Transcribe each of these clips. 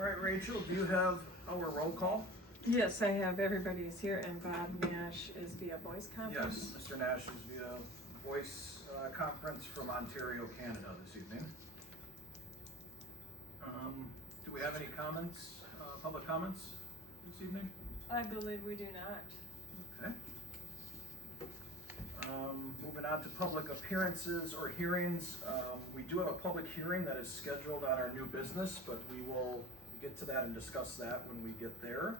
All right, Rachel, do you have our roll call? Yes, I have. Everybody is here, and Bob Nash is via voice conference. Yes, Mr. Nash is via voice conference from Ontario, Canada this evening. Do we have any comments, public comments this evening? I believe we do not. Okay. Moving on to public appearances or hearings. We do have a public hearing that is scheduled on our new business, but we will get to that and discuss that when we get there.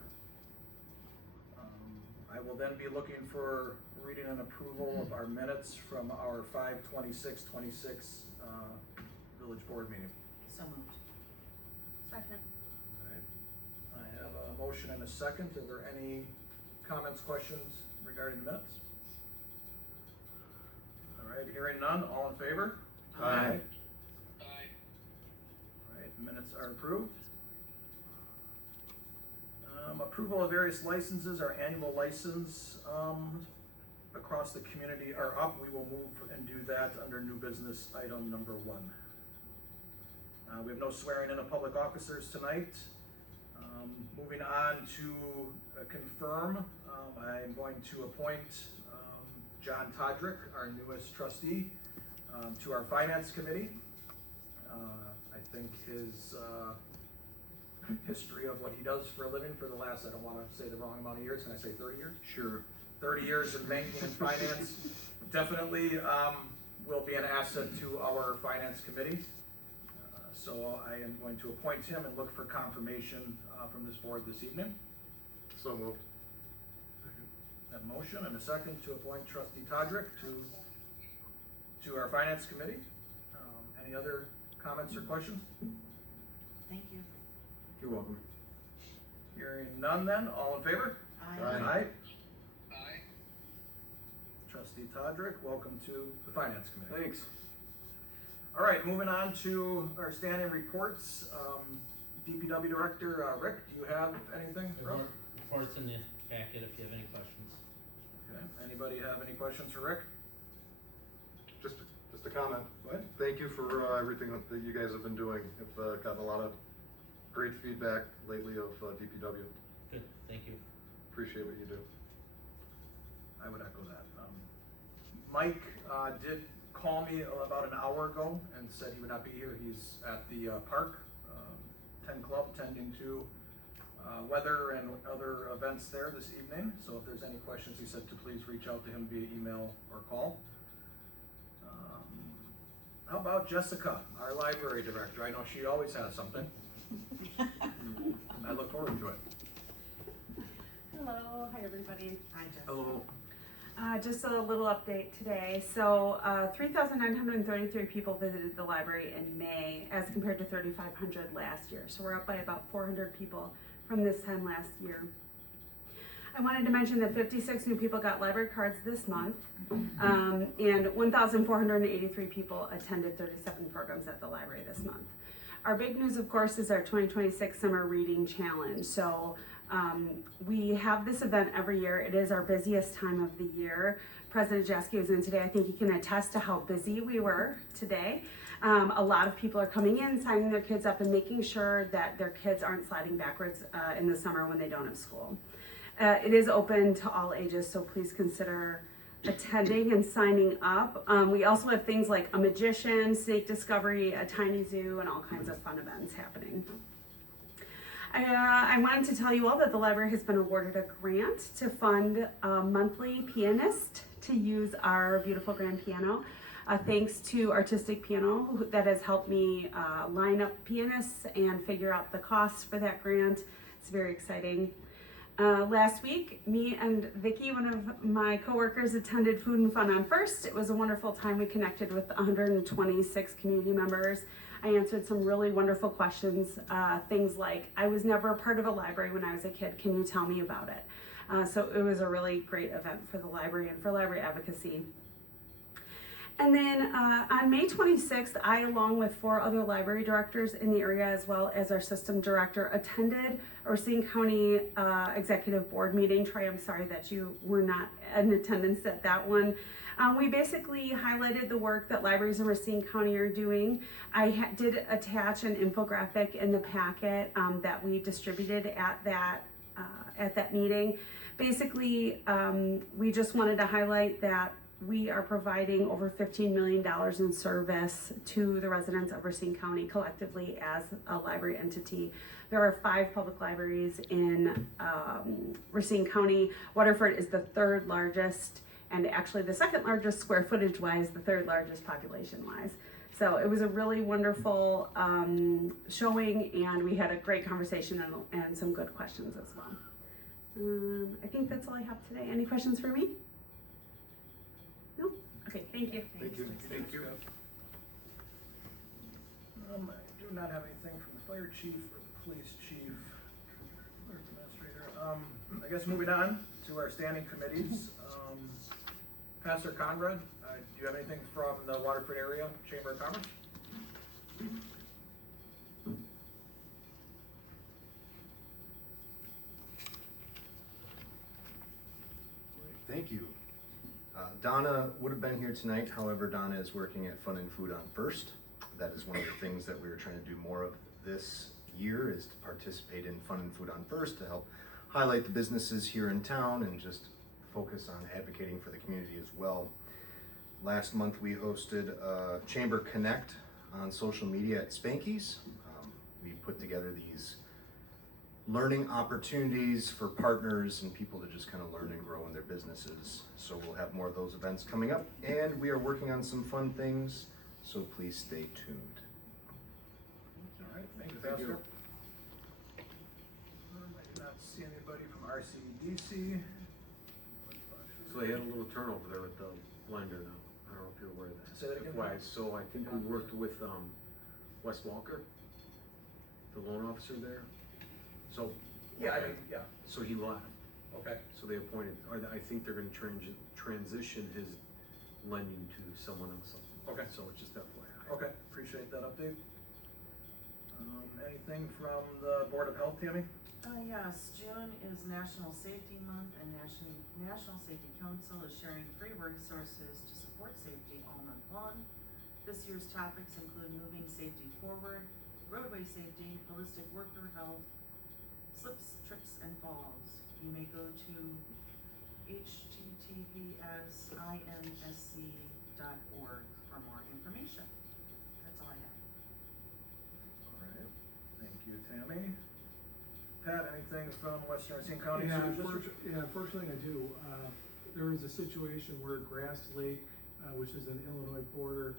I will then be looking for reading and approval of our minutes from our 5/26/26 village board meeting. So moved. Second. All right. I have a motion and a second. Are there any comments, questions regarding the minutes? All right, hearing none, all in favor? Aye. All right, the minutes are approved. Approval of various licenses. Our annual license across the community are up. We will move and do that under new business item number 1. We have no swearing in of public officers tonight. Moving on to confirm, I'm going to appoint John Todryk, our newest trustee, to our finance committee. I think his history of what he does for a living for the last, I don't want to say the wrong amount of years, can I say 30 years? Sure. 30 years in banking and finance definitely will be an asset to our finance committee. So I am going to appoint him and look for confirmation from this board this evening. So moved. That motion and a second to appoint trustee Todryk to our finance committee. Any other comments or questions? Thank you. You're welcome. Hearing none then, all in favor? Aye. Aye. Trustee Todryk, welcome to the finance committee. Thanks. All right, moving on to our standing reports. DPW Director Rick, do you have anything for us? Reports in the packet if you have any questions. Okay. Anybody have any questions for Rick? Just a comment. Go ahead. Thank you for everything that you guys have been doing. I've gotten a lot of great feedback lately of DPW. Good, thank you. Appreciate what you do. I would echo that. Mike did call me about an hour ago and said he would not be here. He's at the park, 10 Club, tending to weather and other events there this evening. So if there's any questions, he said to please reach out to him via email or call. How about Jessica, our library director? I know she always has something. I look forward to it. Hello, hi everybody. Hi, Jessica. Hello. Just a little update today. So 3,933 people visited the library in May as compared to 3,500 last year. So we're up by about 400 people from this time last year. I wanted to mention that 56 new people got library cards this month, and 1,483 people attended 37 programs at the library this month. Our big news, of course, is our 2026 Summer Reading Challenge. So we have this event every year. It is our busiest time of the year. President Jaski was in today. I think he can attest to how busy we were today. A lot of people are coming in, signing their kids up, and making sure that their kids aren't sliding backwards in the summer when they don't have school. It is open to all ages, so please consider attending and signing up. We also have things like a magician, snake discovery, a tiny zoo, and all kinds of fun events happening. I wanted to tell you all that the library has been awarded a grant to fund a monthly pianist to use our beautiful grand piano. Thanks to Artistic Piano that has helped me line up pianists and figure out the costs for that grant. It's very exciting. Last week, me and Vicki, one of my coworkers, attended Food and Fun on First. It was a wonderful time. We connected with 126 community members. I answered some really wonderful questions, things like, I was never a part of a library when I was a kid. Can you tell me about it? So it was a really great event for the library and for library advocacy. And then on May 26th, I, along with 4 other library directors in the area, as well as our system director, attended a Racine County Executive Board meeting. Trey, I'm sorry that you were not in attendance at that one. We basically highlighted the work that libraries in Racine County are doing. I did attach an infographic in the packet that we distributed at that meeting. Basically, we just wanted to highlight that we are providing over $15 million in service to the residents of Racine County collectively as a library entity. There are 5 public libraries in Racine County. Waterford is the 3rd largest, and actually the 2nd largest square footage wise, the 3rd largest population wise. So it was a really wonderful showing, and we had a great conversation and some good questions as well. I think that's all I have today. Any questions for me? No? Okay, thank you. Thank you. Thank you. I do not have anything from the fire chief or the police chief or administrator. I guess moving on to our standing committees. Pastor Conrad, do you have anything from the Waterford area Chamber of Commerce? Thank you. Donna would have been here tonight, however, Donna is working at Fun and Food on First. That is one of the things that we were trying to do more of this year, is to participate in Fun and Food on First to help highlight the businesses here in town and just focus on advocating for the community as well. Last month we hosted Chamber Connect on social media at Spanky's. We put together these learning opportunities for partners and people to just kind of learn and grow in their businesses. So we'll have more of those events coming up, and we are working on some fun things, so please stay tuned. All right, thank you, Pastor. I do not see anybody from RCEDC. So they had a little turnover there with the blinder now. I don't know if you're aware of that. Say that again? FYI. So I think we worked with Wes Walker, the loan officer there. So Yeah, yeah, so he left. okay. So they appointed, or I think they're going to transition his lending to someone else. Okay. So it's just FYI. Okay, appreciate that update. Anything from the Board of Health, Tammy? Yes, June is National Safety Month, and National Safety Council is sharing free resources to support safety all month long. This year's topics include moving safety forward, roadway safety, holistic worker health, slips, trips, and falls. You may go to https:insc.org for more information. That's all I have. All right, thank you, Tammy. Pat, anything from Western Racine County? Yeah, Sewage District? first thing I do, there was a situation where Grass Lake, which is an Illinois border,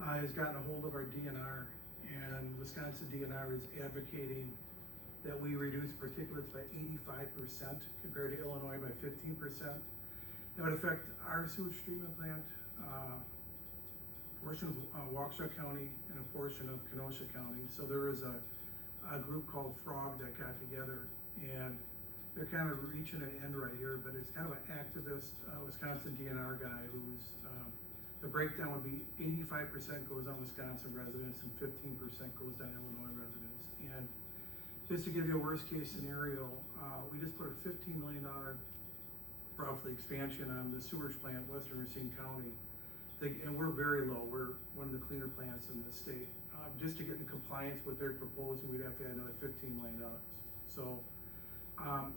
has gotten a hold of our DNR, and Wisconsin DNR is advocating that we reduce particulates by 85% compared to Illinois by 15%. That would affect our sewage treatment plant, a portion of Waukesha County, and a portion of Kenosha County. So there is a group called Frog that got together, and they're kind of reaching an end right here, but it's kind of an activist Wisconsin DNR guy who's, the breakdown would be 85% goes on Wisconsin residents and 15% goes on Illinois residents. And just to give you a worst case scenario, we just put a $15 million roughly expansion on the sewage plant, Western Racine County. And we're very low, we're one of the cleaner plants in the state. Just to get in compliance with their proposal, we'd have to add another $15 million. So I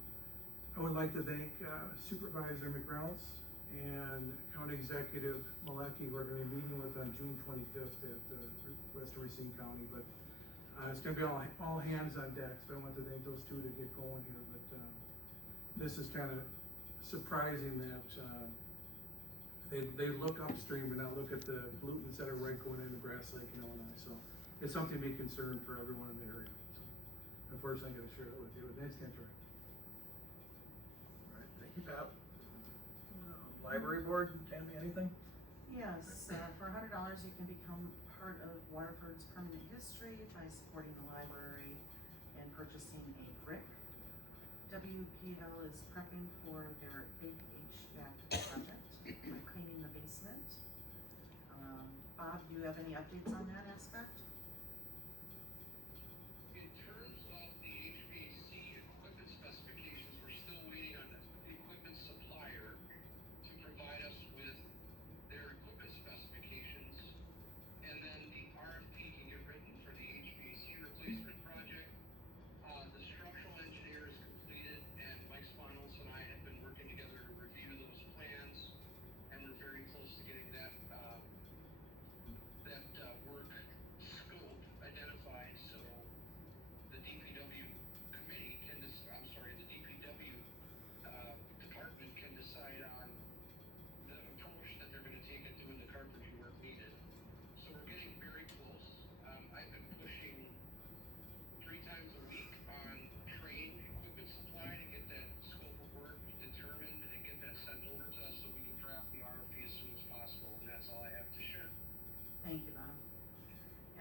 would like to thank Supervisor McReynolds and County Executive Malecki, who are going to be meeting with on June 25th at Western Racine County. But it's going to be all hands on deck. So I want to thank those two to get going here. But this is kind of surprising that they look upstream but not look at the pollutants that are right going into Grass Lake in Illinois. So it's something to be concerned for everyone in the area. So unfortunately, I'm going to share that with you. Thanks, Cantor. All right, thank you, Pat. Library Board, Tammy, anything? Yes, for $100 you can become part of Waterford's permanent history by supporting the library and purchasing a brick. WPL is prepping for their big HVAC project by cleaning the basement. Bob, do you have any updates on that aspect? In terms of the HVAC equipment specifications, we're still waiting on the equipment supplier to provide us with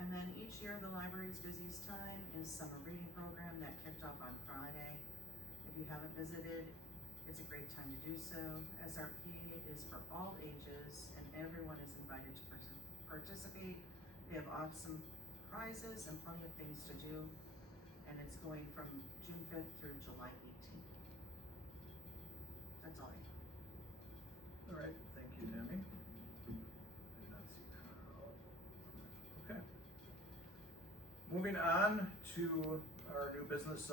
And then each year, the library's busiest time is summer reading program that kicked off on Friday. If you haven't visited, it's a great time to do so. SRP is for all ages and everyone is invited to participate. They have awesome prizes and plenty of things to do. And it's going from June 5th through July 18th. That's all I have. All right, thank you, Tammy. Did not see Carl. Okay. Moving on to our new business